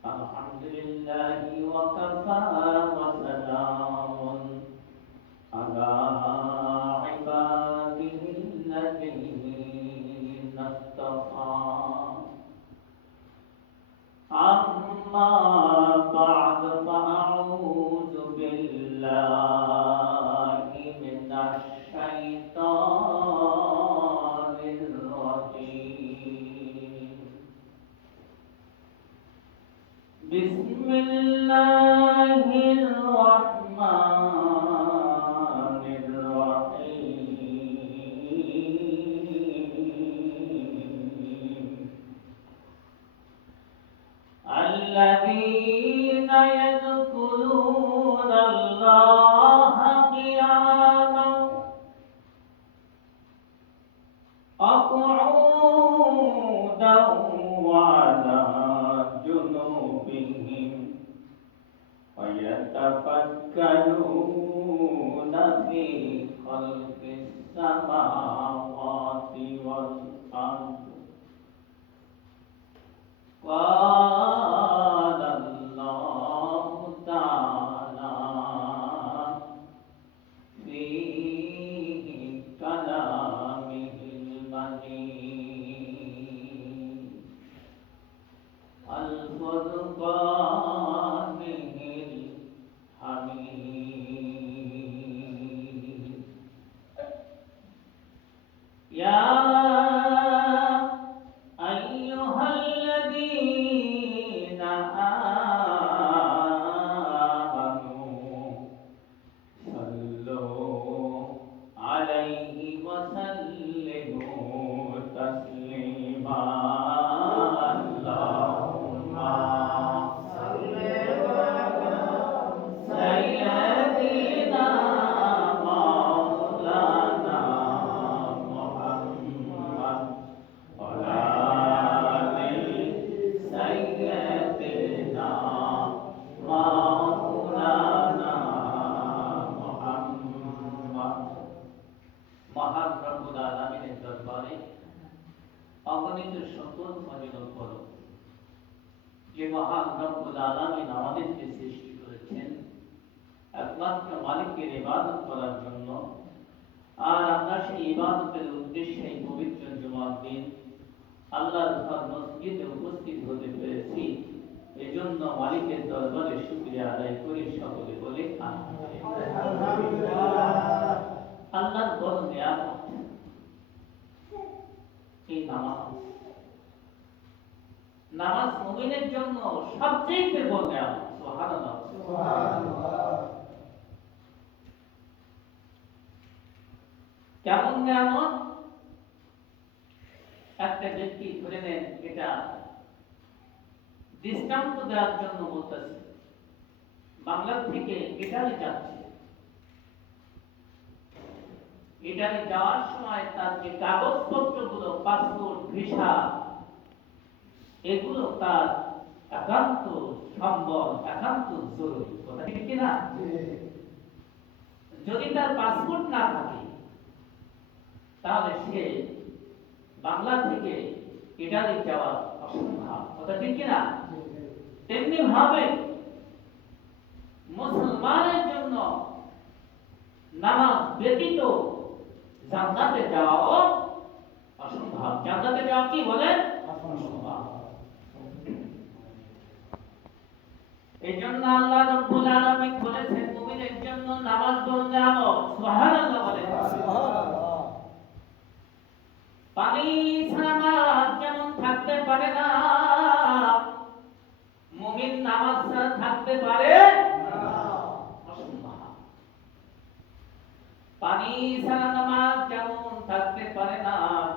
الحمد لله وكفى وسلام على عباده الذين اصطفى أما بعد فأعوذ بالله من الشيطان الرجيم بسم الله الرحمن الرحيم الذين يذكرون الله قياما وقعودا وعلى جنوبهم ويتفكرون في خلق السماوات والأرض قال الله تعالى في كلامه المجيد الفرقان الحميد يا أيها الذين آمنوا صلوا عليه وسلموا تسليما اللهم صل على سيدنا مولانا محمد وعلى آل سيدنا مولانا محمد মহান রব্বুল আলামিনের দরবারে অগণিত শুকর ফজিলত করো যে মহান রব্বুল আলামিন আমাদেরকে সৃষ্টি করেছেন একমাত্র মালিকের ইবাদত করার জন্য আর আমরা সেই ইবাদতের উদ্দেশ্যে এই পবিত্র জুমার দিন আল্লাহর ঘর মসজিদে উপস্থিত হতে পেরেছি এজন্য মালিকের দরবারে শুকরিয়া আদায় করি সকলে বলে আলহামদুলিল্লাহ আল্লাহর বড় নিয়ামত এই নামাজ মুমিনের জন্য সবচেয়ে বড় নিয়ামত সুবহানাল্লাহ কেমন নিয়ামত একটা ব্যক্তি ধরে নেন এটা দৃষ্টান্ত দেওয়ার জন্য বলতেছে বাংলা থেকে ইটালি যাচ্ছে ইটালি যাওয়ার সময় তার যে কাগজপত্রগুলো পাসপোর্ট ভিসা এগুলো তার একান্ত সম্বল একান্ত জরুরি কথা ঠিক কিনা যদি তার পাসপোর্ট না থাকে তাহলে সে বাংলা থেকে ইটালি যাওয়া অসম্ভব কথা ঠিক কিনা তেমনি ভাবে মুসলমানের জন্য নামাজ ব্যতীত জান্নাতে যাওয়াও অসম্ভব জান্নাতে যাওয়া কি বলেন অসম্ভব এইজন্য আল্লাহ রাব্বুল আলামিন বলেছেন মুমিনের জন্য নামাজ বড় নিয়ামত সুবহানাল্লাহ বলেন সুবহানাল্লাহ পানি ছাড়া যেমন থাকতে পারে না মুমিন নামাজ ছাড়া থাকতে পারে না অসম্ভব পানি ছাড়া নামাজ যেমন থাকতে পারে না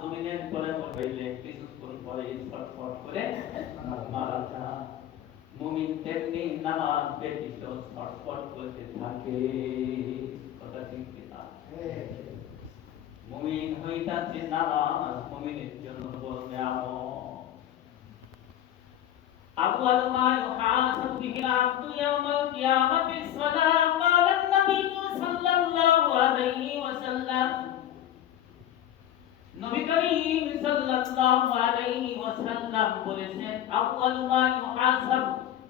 জমিনের পরে পড়লে কিছুক্ষণ পরে ছটফট করে মারা যায় মুমিন তেমনি নামাজ ব্যতীত ছটফট করতে থাকে কথা ঠিক কিনা মুমিন হইতাছে নামাজ মুমিনের জন্য বড় নিয়ামত أول ما يحاسب به العبد يوم القيامة الصلاة قال النبي صلى الله عليه وسلم নবী করিম সাল্লাল্লাহু আলাইহি ওয়াসাল্লাম বলেছেন আউয়ালু মা ইউহাসাব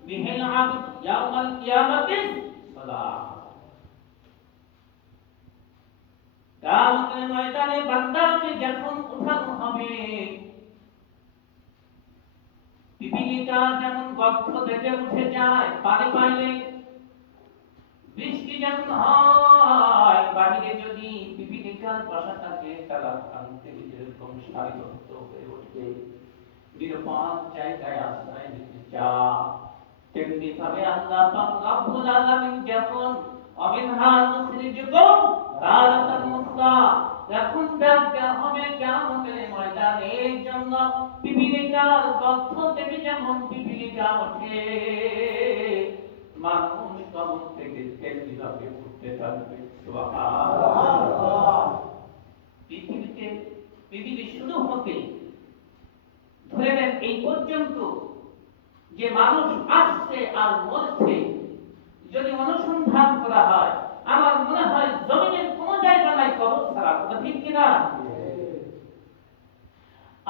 বিহিল আবদ ইয়াউমাল কিয়ামাতি সালাহ। কিয়ামতের ময়দানে বান্দাকে যখন উঠানো হবে, পিপিলিকা যেমন গর্ত থেকে উঠে যায় পানি পাইলে, বৃষ্টি যখন হয় বাহিরে যদি পিপিলিকার বাসা থাকে তারা কান্তে যেরকম সারিবদ্ধ হয়ে উঠবে, নিরাপদ জায়গায় আশ্রয় নিতে চায়, তেমনি ভাবে আল্লাহ পাক রব্বুল আলামিন যখন অমিনহা নুখরিজুকুম তারাতান উখরা যখন ডাকা হবে কিয়ামতের ময়দানে, এর জন্য পিপিলিকার গর্ত থেকে যেমন পিপিলিকা ওঠে, মানুষ কবর থেকে তেমনি ভাবে উঠতে থাকবে। সুবহানাল্লাহ। পৃথিবী শুরু হতে ধরে নেন এই পর্যন্ত যে মানুষ আসছে আর মরছে, যদি অনুসন্ধান করা হয় আমার মনে হয় জমিনের কোন জায়গা নাই কবর ছাড়া। কথা ঠিক কিনা?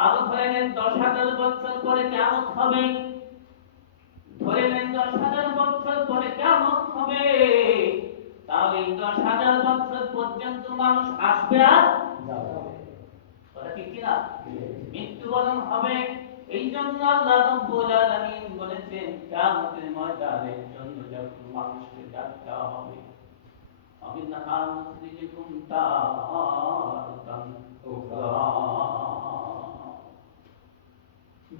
আরো ধরে নেন 10,000 বছর পরে কিয়ামত হবে, ধরে নেন 10,000 বছর পরে কিয়ামত হবে, তাহলে 10,000 বছর পর্যন্ত মানুষ আসবে আর যাবে। কথা ঠিক কিনা? মৃত্যুবরণ হবে। এই জন্য আল্লাহ রাব্বুল আলামিন বলেছেন কিয়ামতের ময়দানের জন্য যখন মানুষকে ডাকা হবে, আমিনহা নুখরিজুকুম তারাতান উখরা,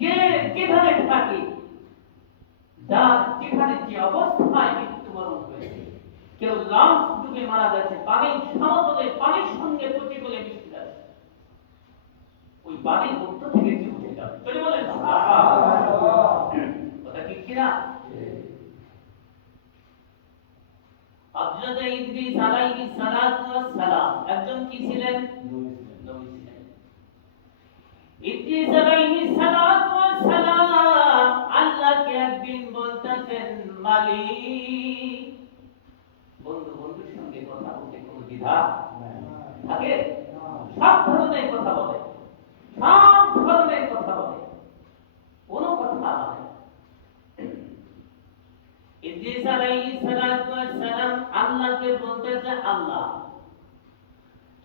যে যেভাবে থাকে, যার যেখানে যে অবস্থায় মৃত্যুবরণ করেছে, কেউ লাশ ডুবে মারা গেছে, পানির সমতলে পানির সঙ্গে পচে গলে মিশে যাচ্ছে, ওই পানির মধ্য থেকে যে উঠে যাবে। চলে বলেন কথা ঠিক কিনা? হযরত ইদ্রিস আলাইহিস সালাতু ওয়াস সালাম একজন কি ছিলেন? নবী ছিলেন। ইদ্রিস আলাইহিস সালাতু ওয়াস সালাম আল্লাহকে একদিন বলতেছেন মালিক, বন্ধুর সঙ্গে কথা বলতে কোনো দ্বিধা থাকে? সব ধরনের কথা বলে, সব ধরনের কথা বলে, কোনো কথা মানে। ইদ্রিস আলাইহিস সালাতু ওয়াস সালাম আল্লাহকে বলতেছে আল্লাহ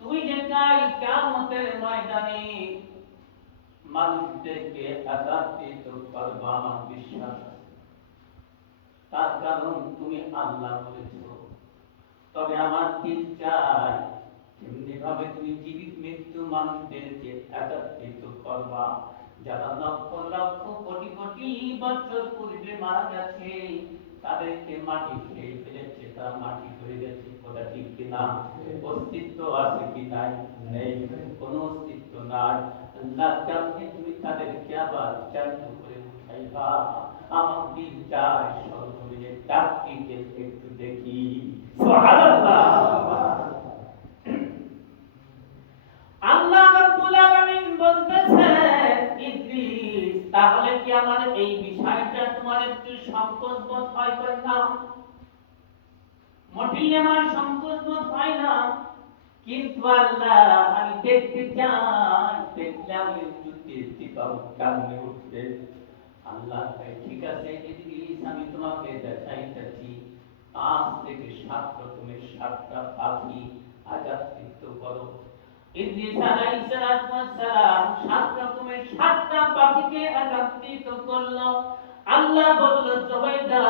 তুই যে কিয়ামতের ময়দানে মানুষদেরকে একত্রিত করবা আমার বিশ্বাস আছে, তার কারণ তুমি আল্লাহ বলেছো, তবে আমার দিল চাই এমনি ভাবে তুমি জীবিত মৃত্যু মানুষদেরকে একত্রিত করবা, যারা লক্ষ লক্ষ কোটি কোটি বছর পূর্বে মারা গেছে, তাদেরকে মাটি খেয়ে ফেলেছে, তারা মাটি হয়ে গেছে। কথা ঠিক কিনা? অস্তিত্ব আছে কি নাই? নেই, কোনো অস্তিত্ব নাই। আল্লাহ কেমনে তুমি তাদেরকে আবার জাগ্রত করে উঠাইবা? আমার দিল চায় সর্বজনীন ডাকটিকে একটু দেখি। সুবহানাল্লাহ। আল্লাহ রাব্বুল আলামিন বলতেছেন ইদ্রিস তাহলে কি আমার এই বিষয়টা তোমার একটু সংকোচ বোধ হয় না? মোটেই আমার সংকোচ বোধ হয় না, কিন্তু আল্লাহ আমি দেখতে চাই, দেখলে আমি একটু দেখতে পাবো কেমনে উঠবে। আল্লাহ ঠিক আছে ইদ্রিস আমি তোমাকে দেখাইতেছি, 5 থেকে 7 রকমের 7টা পাখি একত্রিত করো। ইদ্রিস আলাইহিস সালাম 7 রকমের 7টা পাখিকে একত্রিত করলো। আল্লাহ বলল জুবাইদা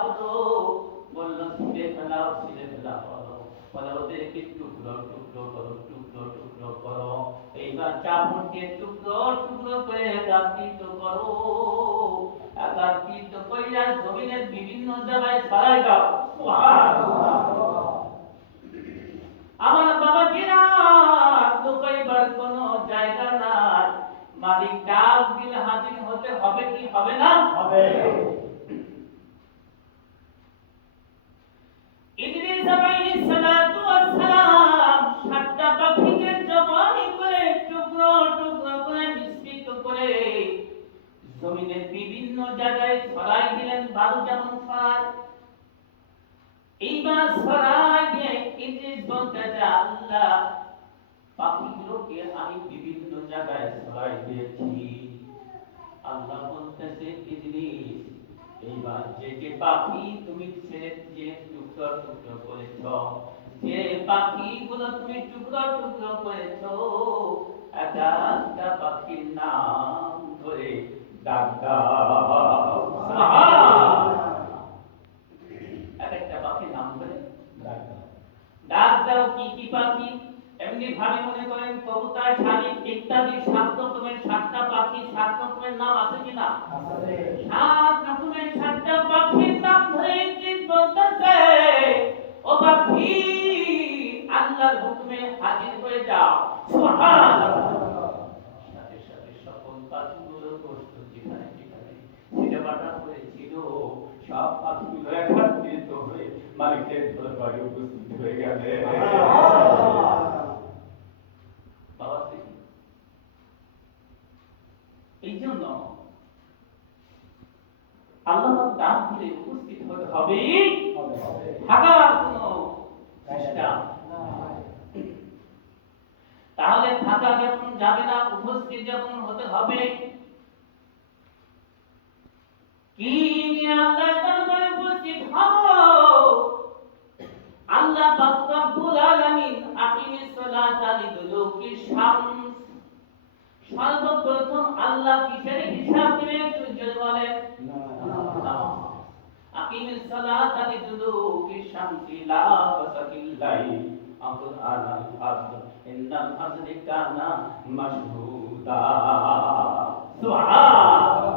হলো, বলল ছিঁড়ে ফেলাও বলে ওদেরকে টুকরো টুকরো করো, টুকরো টুকরো করো। এইবার চামড়কে টুকরো টুকরো করে একত্রিত করো, একত্রিত কইরা জমিনের বিভিন্ন জায়গায় ছড়াই দাও। সুবহানাল্লাহ। আমার বাবাজিরা লুকাইবার কোনো জায়গা নাই, মালিক ডাক দিলে হাজির হতে হবে কি হবে না? হবে। ইদ্রিস আলাইহিস সালাতু ওয়াস সালাম 7টা পাখিকে জবাই করে টুকরো টুকরো করে মিশ্রিত করে জমিনের বিভিন্ন জায়গায় ছড়াই দিলেন, বালু যেমন ছড়ায়। এইবার ছড়াই দিয়ে ইদ্রিস বলতে আল্লাহ পাখিগুলোকে আমি বিভিন্ন জায়গায় ছড়াই দিয়েছি। আল্লাহ বলতেছে ইদ্রিস, এইবার যে যে পাখি তুমি ছেড়ে যে টুকরো টুকরো করেছ, যে পাখিগুলো তুমি টুকরো টুকরো করেছ, একটা একটা পাখির নাম ধরে ডাক দাও। এক একটা পাখির নাম ধরে ডাক দাও। ডাক দাও কি কি পাখি? এমনি ভাবে মনে করেন কবুতর, শালিক ইত্যাদি 7 রকমের 7টা পাখি, 7 রকমের নাম আছে কিনা? আছে। 7 রকমের 7টা পাখির নাম ধরে ইদ্রিস বলতেছে, ও পাখি আল্লাহর হুকুমে হাজির হয়ে যাও। সুবহানাল্লাহ। সাথে সাথে সকল পাখিগুলো প্রস্তুত যেখানে যেখানে ছিটেফাটা হয়েছিল, সব পাখিগুলো একত্রিত হয়ে মালিকের দরবারে উপস্থিত হয়ে গেলে। এই জন্য আল্লাহ ডাক দিলে উপস্থিত হতে হবে, থাকার কোনো চেষ্টা। তাহলে থাকা যখন যাবে না, উপস্থিত যখন হতে হবে, কি নিয়ে আল্লাহ দরবারে উপস্থিত হব? আল্লাহ পাক রব্বুল আলামিন আকিমিস সালাতা লিদুলুকি শামস, সর্বপ্রথম আল্লাহ কিসের হিসাব দিবেন? যদি বলেন নামাজ। আকিমিস সালাতা লিদুলুকি শামসি লা গাসাকিল লাইল আকুল আনাল ফাজর ইন্নাল ফাজরি কানা মাশহুদা। সুবহানাল্লাহ।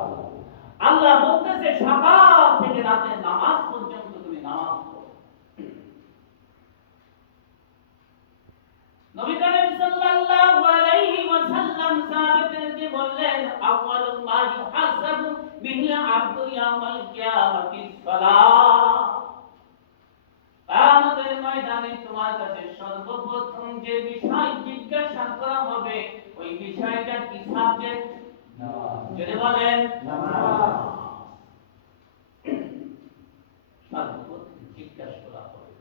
আল্লাহ বলতেছে সকাল থেকে রাতের নামাজ পর্যন্ত তুমি নামাজ পড়ো। নবী করিম সাল্লাল্লাহু আলাইহি ওয়াসাল্লাম সাহাবাদেরকে বললেন, আউয়ালু মা ইউহাসাবু বিহি আবদু ইয়াউমাল কিয়ামাতিস সালাহ। কিয়ামতের ময়দানে তোমার কাছে সর্বপ্রথম যে বিষয় জিজ্ঞাসা করা হবে, ওই বিষয়টা কি সাবজেক্ট? নামাজ। যদি বলেন নামাজ। সর্বপ্রথম জিজ্ঞাসা করা হবে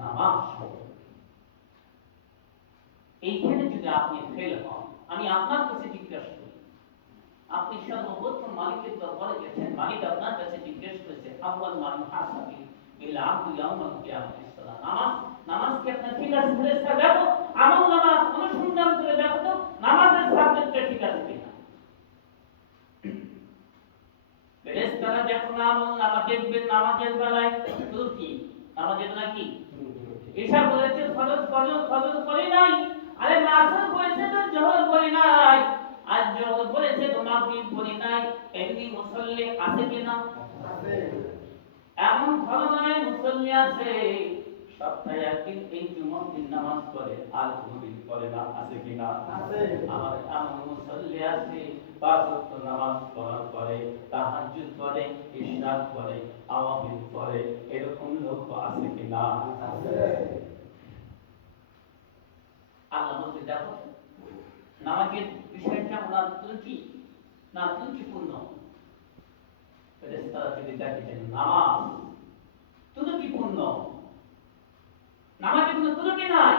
নামাজ। এইখানে যদি আপনি ফেল হন, আমি আপনার কাছে জিজ্ঞাসা করি, আপনি সর্বপ্রথম মালিকের দরবারে গেছেন, মালিক আপনার কাছে জিজ্ঞেস করেছে আউয়াল মা ইউহাসাবু বিল আবদু ইয়াউমাল কিয়ামাতিস সালাহ। নামাজ কি আপনার ঠিক আছে? ফেরেশতা দেখো আমলনামা অনুসন্ধান করে দেখো তো নামাজের সাবজেক্টটা ঠিক আছে কিনা। ফেরেশতারা যখন আমলনামা দেখবেন, নামাজের বেলায় ত্রুটি, নামাজের বেলায় কি ঈশা বলেছে ফজর করি নাই, আরে আসর করেছে তো জোহর করি নাই, আজ জোহর করেছে তো মাগরিব করি নাই। এমনি মুসল্লি আছে কিনা? আছে। এমন ধরনের মুসল্লি আছে সপ্তাহে একদিন এই জুমার দিন নামাজ পড়ে আর কোনদিন পড়ে না, আছে কিনা? আছে। আমার এমন মুসল্লি আছে 5 ওয়াক্ত নামাজ পড়ার পরে তাহাজ্জুদ পড়ে, ইশরাক পড়ে, আওয়াবিল পড়ে, এরকম লোক আছে কিনা? আছে। আল্লাহ বলতে দেখো নামাজের বিষয়টা ওনার ত্রুটি না ত্রুটিপূর্ণ। ফেরেশতারা যদি দেখেন নামাজ ত্রুটিপূর্ণ, নামাজে কোনো ত্রুটি নাই,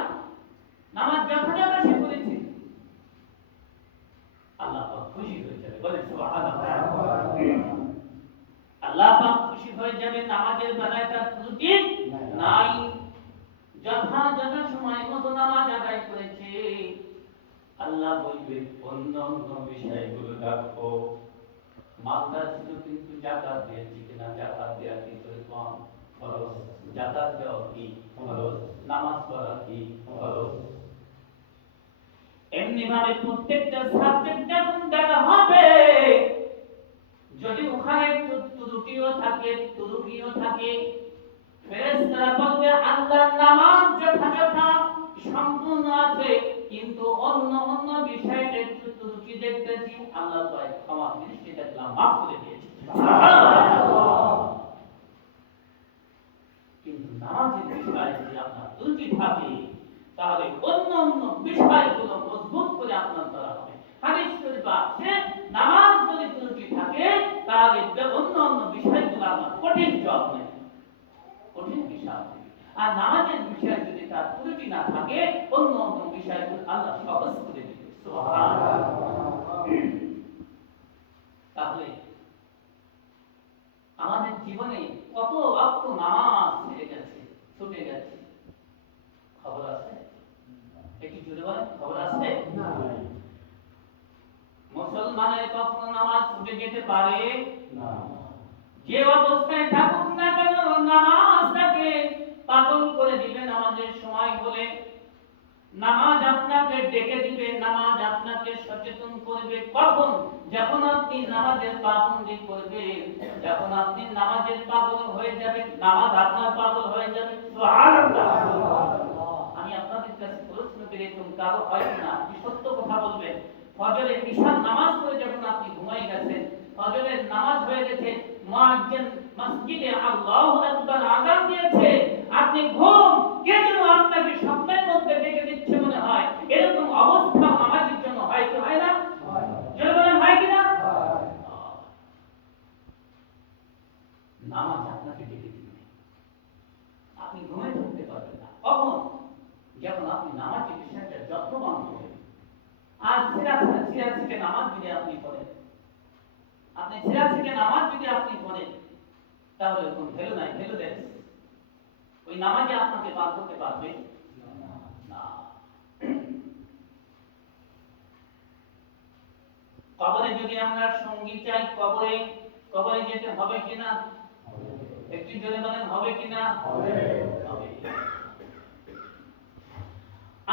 নামাজ যথাযথ সে করেছে, আল্লাহ পাক খুশি হয়ে যাবে। বলেন সুবহানাল্লাহ। আল্লাহ পাক খুশি হয়ে যাবে, নামাজের বেলায় তার ত্রুটি নাই, যথাযথ সময় মতো নামাজ আদায় করেছে। আল্লাহ বলবে অন্য অন্য বিষয়গুলো দেখো, মালদার ছিল কিন্তু যাকাত দিয়েছি কিনা, যাকাত দেওয়া কি কম খরচ, যাকাত দেওয়া কি খরচ, নামাজ পড়া কি খরচ। এমনি ভাবে প্রত্যেকটা সাবজেক্ট যখন দেখা হবে, যদি ওখানে ত্রুটিও থাকে, ফেরেশতারা বলবে আল্লাহর নামাজ যথাযথ সম্পূর্ণ আছে, কিন্তু অন্য অন্য বিষয়টা একটু ত্রুটি দেখতেছি, আল্লাহ তাআলা ক্ষমা দৃষ্টি দেখলাম, মাফ করে দিয়েছে। কিন্তু নামাজের বিষয়ে যদি আপনার ত্রুটি থাকে, তাহলে অন্য অন্য বিষয়গুলো মজবুত করে আপনার দ্বারা হবে। হাদিস শরীফে আছে নামাজ যদি ত্রুটি থাকে, তাহলে অন্য অন্য বিষয়গুলো আপনার কঠিন জবাব নেবে, কঠিন হিসাব নেবে। আর নামাজের বিষয় যদি তার ত্রুটি না থাকে, অন্য অন্য বিষয়গুলো আল্লাহ সহজ করে দিবে। সুবহানাল্লাহ। তাহলে আমাদের জীবনে কত ওয়াক্ত নামাজ ছেড়ে গেছে, ছুটে গেছে, খবর আছে? একটু জোরে বলেন, খবর আছে? মুসলমানের কখনো নামাজ ছুটে যেতে পারে না। যে অবস্থায় থাকুক না কেন নামাজটাকে পাগল করে দিবে। নামাজের সময় বলে নামাজ আপনাকে ডেকে দিবে, নামাজ আপনাকে সচেতন করবে। কখন? যখন আপনি নামাজের পাবন্দি করবেন, যখন আপনি নামাজের পাগল হয়ে যাবেন, নামাজ আপনার পাগল হয়ে যাবে। সুবহানাল্লাহ। আমি আপনাদের কাছে প্রশ্ন করেছিলাম, কারো হয় না, আপনি সত্য কথা বলবেন। ফজরের ঈশার নামাজ পড়ে যখন আপনি ঘুমাই গেছেন, ফজরের নামাজ হয়ে গেছে, মুয়াজ্জিন মসজিদে আল্লাহু আকবার আযান দিয়েছে, আপনি ঘুম কে যেন আপনাকে স্বপ্নের মধ্যে ডেকে দিচ্ছে মনে হয়, এরকম অবস্থা নামাজের জন্য হয় কি হয় না? জোরে বলেন, হয় কি না? নামাজ আপনাকে ডেকে দিবে, আপনি ঘুমে থাকতে পারবেন না। কখন? যখন আপনি নামাজের বিষয়টা যত্নবান হবেন। আর ছেঁড়া থেকে নামাজ যদি আপনি পড়েন, আপনি ছেঁড়া থেকে নামাজ যদি আপনি পড়েন, তাহলে কোন ভ্যালু নাই, ভ্যালুলেস। ওই নামাজে আপনাকে পার করতে পারবে না। কবরে যদি আমরা সঙ্গী চাই, কবরে যেতে হবে কিনা? একটু জোরে বলেন, হবে কিনা? হবে।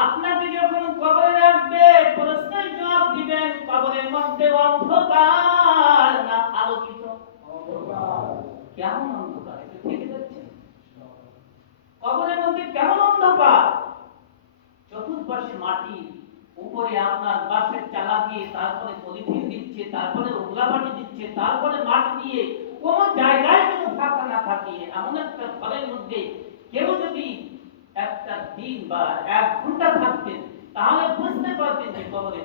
আপনাকে যখন কবরে রাখবে, প্রশ্নের জবাব দিবেন, কবরের মধ্যে অন্ধকার না আলোকিত? কেমন অন্ধকার? একটু থেকে যাচ্ছেন, কবরের মধ্যে কেমন অন্ধকার? চতুর্পাশে মাটি, উপরে আপনার বাঁশের চালা দিয়ে, তারপরে পলিথিন দিচ্ছে, তারপরে ওগলা মাটি দিচ্ছে, তারপরে মাটি দিয়ে, কোন জায়গায় কোনো ফাঁকা না থাকে এমন একটা ঘরের মধ্যে কেউ যদি একটা দিন বা 1 ঘন্টা থাকতেন, তাহলে বুঝতে পারতেন যে কবরে